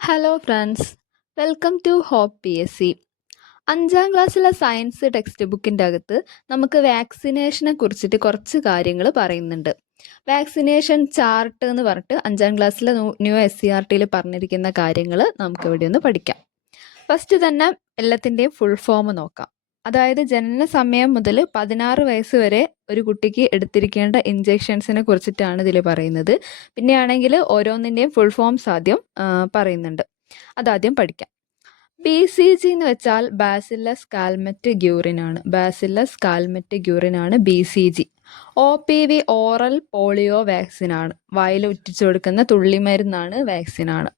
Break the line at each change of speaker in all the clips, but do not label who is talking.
Hello friends welcome to hope P S C അഞ്ചാം ക്ലാസ്സിലെ science text ബുക്കിന്റെ അകത്ത് നമുക്ക് വാക്സിനേഷനെ കുറിച്ചിട്ട് കുറച്ച് കാര്യങ്ങൾ പറയുന്നുണ്ട്. വാക്സിനേഷൻ ചാർട്ട് എന്ന് പറഞ്ഞിട്ട് അഞ്ചാം ക്ലാസ്സിലെ ന്യൂ എസ് സി ആർ ടിയിൽ പറഞ്ഞിരിക്കുന്ന കാര്യങ്ങൾ നമുക്ക് ഇവിടെ ഒന്ന് പഠിക്കാം. ഫസ്റ്റ് തന്നെ എല്ലാത്തിന്റെയും ഫുൾ ഫോം നോക്കാം. അതായത് ജനന സമയം മുതൽ പതിനാറ് വയസ്സ് വരെ ഒരു കുട്ടിക്ക് എടുത്തിരിക്കേണ്ട ഇഞ്ചെക്ഷൻസിനെ കുറിച്ചിട്ടാണ് ഇതിൽ പറയുന്നത്. പിന്നെയാണെങ്കിൽ ഓരോന്നിന്റെയും ഫുൾ ഫോംസ് ആദ്യം പറയുന്നുണ്ട്. അതാദ്യം പഠിക്കാം. ബി സി ജി എന്ന് വെച്ചാൽ ബാസില്ലസ് കാൽമെറ്റ് ഗ്യൂറിൻ ആണ്. ബാസില്ലസ് കാൽമെറ്റ് ഗ്യൂറിൻ ആണ് B C G O P V oral polio vaccine ആണ്. വായിൽ ഉറ്റിച്ചു കൊടുക്കുന്ന തുള്ളിമരുന്നാണ് വാക്സിൻ ആണ്.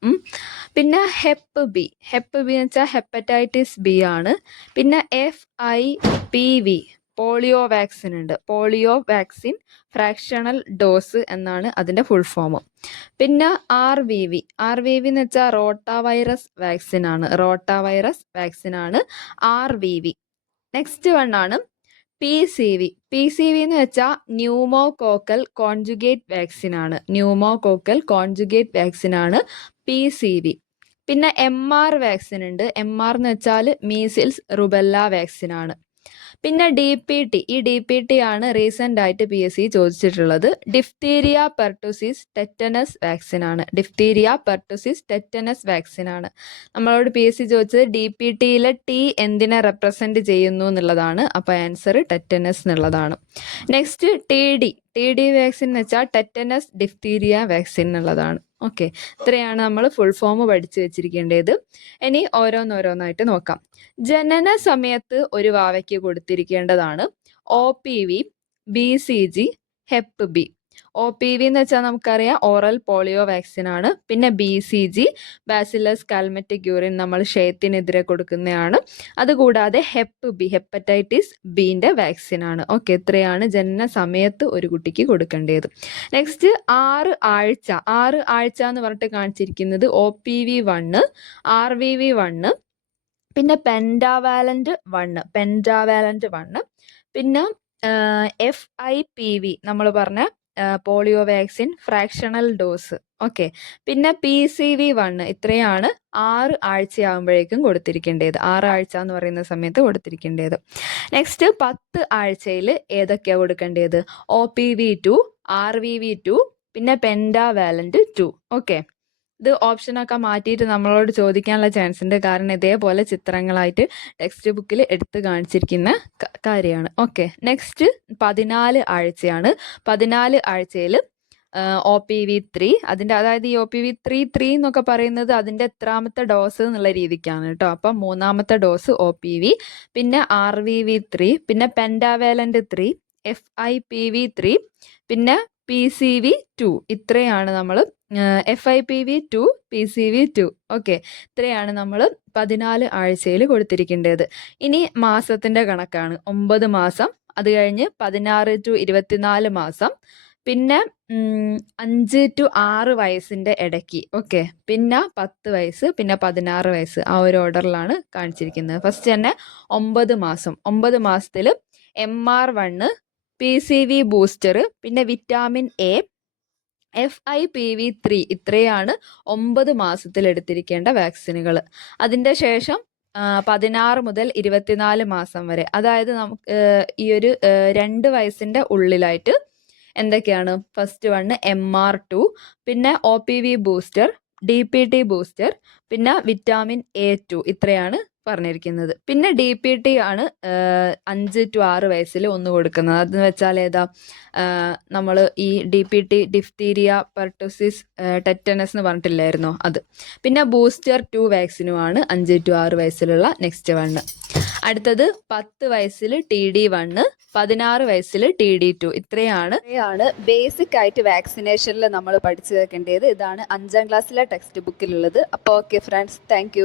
പിന്നെ ഹെപ്പ് ബി ഹെപ്പ് ബി എന്ന് വെച്ചാൽ ഹെപ്പറ്റൈറ്റിസ് ബി ആണ്. പിന്നെ F I P V polio vaccine ഉണ്ട്. പോളിയോ വാക്സിൻ ഫ്രാക്ഷണൽ ഡോസ് എന്നാണ് അതിന്റെ ഫുൾ ഫോം പിന്നെ R V V. R V V എന്ന് വെച്ചാൽ റോട്ട വൈറസ് വാക്സിൻ ആണ്. റോട്ട വൈറസ് വാക്സിൻ ആണ് R V V. Next one ആണ് P C V. P C V എന്ന് വെച്ചാൽ ന്യൂമോ കോക്കൽ കോൺജുഗേറ്റ് വാക്സിൻ ആണ്. ന്യൂമോ കോക്കൽ കോൺജുഗേറ്റ് വാക്സിൻ ആണ് പി സി വി. പിന്നെ എം ആർ വാക്സിൻ ഉണ്ട്. എം ആർ എന്ന് വെച്ചാൽ മീസിൽസ് റുബെല്ല വാക്സിൻ ആണ്. പിന്നെ ഡി പി ടി ഈ ഡി പി ടി ആണ് റീസെന്റ് ആയിട്ട് പി എസ് സി ചോദിച്ചിട്ടുള്ളത്. ഡിഫ്തീരിയ പെർട്ടോസിസ് ടെറ്റനസ് വാക്സിൻ ആണ്. ഡിഫ്തീരിയ പെർട്ടോസിസ് ടെറ്റനസ് വാക്സിൻ ആണ്. നമ്മളോട് പി എസ് സി ചോദിച്ചത് ഡി പി ടിയിലെ ടി എന്തിനെ റെപ്രസെന്റ് ചെയ്യുന്നു എന്നുള്ളതാണ്. അപ്പോൾ ആൻസർ ടെറ്റനസ് എന്നുള്ളതാണ്. Next T D T D vaccine എന്ന് വെച്ചാൽ ടെറ്റനസ് ഡിഫ്തീരിയ വാക്സിൻ എന്നുള്ളതാണ്. ഓക്കെ. ഇത്രയാണ് നമ്മൾ ഫുൾ ഫോം പഠിച്ചു വെച്ചിരിക്കേണ്ടത്. ഇനി ഓരോന്നോരോന്നായിട്ട് നോക്കാം. ജനന സമയത്ത് ഒരു വാവയ്ക്ക് കൊടുത്തിരിക്കേണ്ടതാണ്. O P V B C G hep B O P V എന്ന് വെച്ചാൽ നമുക്കറിയാം ഓറൽ പോളിയോ വാക്സിൻ ആണ്. പിന്നെ B C G bacillus Calmette Guerin നമ്മൾ ക്ഷയത്തിനെതിരെ കൊടുക്കുന്നതാണ്. അതുകൂടാതെ ഹെപ്പ് ബി ഹെപ്പറ്റൈറ്റിസ് ബീന്റെ വാക്സിൻ ആണ്. ഓക്കെ ഇത്രയാണ് ജനന സമയത്ത് ഒരു കുട്ടിക്ക് കൊടുക്കേണ്ടത്. നെക്സ്റ്റ് ആറ് ആഴ്ച. ആറ് ആഴ്ച എന്ന് പറഞ്ഞിട്ട് കാണിച്ചിരിക്കുന്നത് O P V one R V V one പിന്നെ പെൻഡാവാലന്റ് വണ്ണ് പെൻഡാവാലന്റ് വണ്ണ് പിന്നെ എഫ് ഐ പി വി നമ്മൾ പറഞ്ഞ polio vaccine fractional dose. Okay. പിന്നെ പി സി വി വണ്ണ് ഇത്രയാണ് ആറ് ആഴ്ചയാകുമ്പോഴേക്കും കൊടുത്തിരിക്കേണ്ടത്. ആറ് ആഴ്ച എന്ന് പറയുന്ന സമയത്ത് കൊടുത്തിരിക്കേണ്ടത്. നെക്സ്റ്റ് പത്ത് ആഴ്ചയിൽ ഏതൊക്കെയാണ് കൊടുക്കേണ്ടത്? O P V two R V V two പിന്നെ പെൻഡാവാലന്റ് ടു. ഓക്കെ. ഇത് ഓപ്ഷനൊക്കെ മാറ്റിയിട്ട് നമ്മളോട് ചോദിക്കാനുള്ള ചാൻസ് ഉണ്ട് കാരണം ഇതേപോലെ ചിത്രങ്ങളായിട്ട് ടെക്സ്റ്റ് ബുക്കിൽ എടുത്ത് കാണിച്ചിരിക്കുന്ന കാര്യമാണ്. ഓക്കെ നെക്സ്റ്റ് പതിനാല് ആഴ്ചയാണ്. പതിനാല് ആഴ്ചയിൽ ഒ പി വി ത്രീ അതിന്റെ അതായത് ഈ O P V three three എന്നൊക്കെ പറയുന്നത് അതിന്റെ എത്രാമത്തെ ഡോസ് എന്നുള്ള രീതിക്കാണ് കേട്ടോ. അപ്പം മൂന്നാമത്തെ ഡോസ് ഒ പി വി പിന്നെ ആർ വി വി ത്രീ പിന്നെ pentavalent three F I P V three പിന്നെ പി സി വി ടു ഇത്രയാണ് നമ്മൾ F I P V two P C V two okay ഇത്രയാണ് നമ്മൾ പതിനാല് ആഴ്ചയിൽ കൊടുത്തിരിക്കേണ്ടത്. ഇനി മാസത്തിന്റെ കണക്കാണ്. ഒമ്പത് മാസം അത് കഴിഞ്ഞ് പതിനാറ് ടു ഇരുപത്തിനാല് മാസം പിന്നെ അഞ്ച് ടു ആറ് വയസ്സിന്റെ ഇടയ്ക്ക്. ഓക്കെ പിന്നെ പത്ത് വയസ്സ് പിന്നെ പതിനാറ് വയസ്സ് ആ ഒരു ഓർഡറിലാണ് കാണിച്ചിരിക്കുന്നത്. ഫസ്റ്റ് തന്നെ ഒമ്പത് മാസം. ഒമ്പത് മാസത്തിൽ M R one P C V booster പിന്നെ vitamin A F I P V three ഇത്രയാണ് ഒമ്പത് മാസത്തിൽ എടുത്തിരിക്കേണ്ട വാക്സിനുകൾ. അതിന്റെ ശേഷം പതിനാറ് മുതൽ ഇരുപത്തിനാല് മാസം വരെ. അതായത് നമുക്ക് ഈ ഒരു രണ്ട് വയസ്സിന്റെ ഉള്ളിലായിട്ട് എന്തൊക്കെയാണ്? First one M R two പിന്നെ O P V booster D P T booster പിന്നെ വിറ്റാമിൻ എ ടു ഇത്രയാണ് പറഞ്ഞിരിക്കുന്നത്. പിന്നെ ഡി പി ടി ആണ് അഞ്ച് ടു ആറ് വയസ്സിൽ ഒന്ന് കൊടുക്കുന്നത്. അതെന്ന് വെച്ചാൽ ഏതാ നമ്മൾ ഈ D P T diphtheria pertussis tetanus എന്ന് പറഞ്ഞിട്ടില്ലായിരുന്നോ അത്. പിന്നെ ബൂസ്റ്റർ ടു വാക്സിനുമാണ് അഞ്ച് ടു ആറ് വയസ്സിലുള്ള നെക്സ്റ്റ് വണ്ണ് അടുത്തത് പത്ത് വയസ്സിൽ ടി ഡി വണ്ണ് പതിനാറ് വയസ്സിൽ ടി ഡി ടു ഇത്രയാണ് ഇത്രയാണ് ബേസിക് ആയിട്ട് വാക്സിനേഷനിൽ നമ്മൾ പഠിച്ചു വെക്കേണ്ടത്. ഇതാണ് അഞ്ചാം ക്ലാസ്സിലെ ടെക്സ്റ്റ് ബുക്കിലുള്ളത് അപ്പോൾ ഓക്കെ ഫ്രണ്ട്സ് താങ്ക്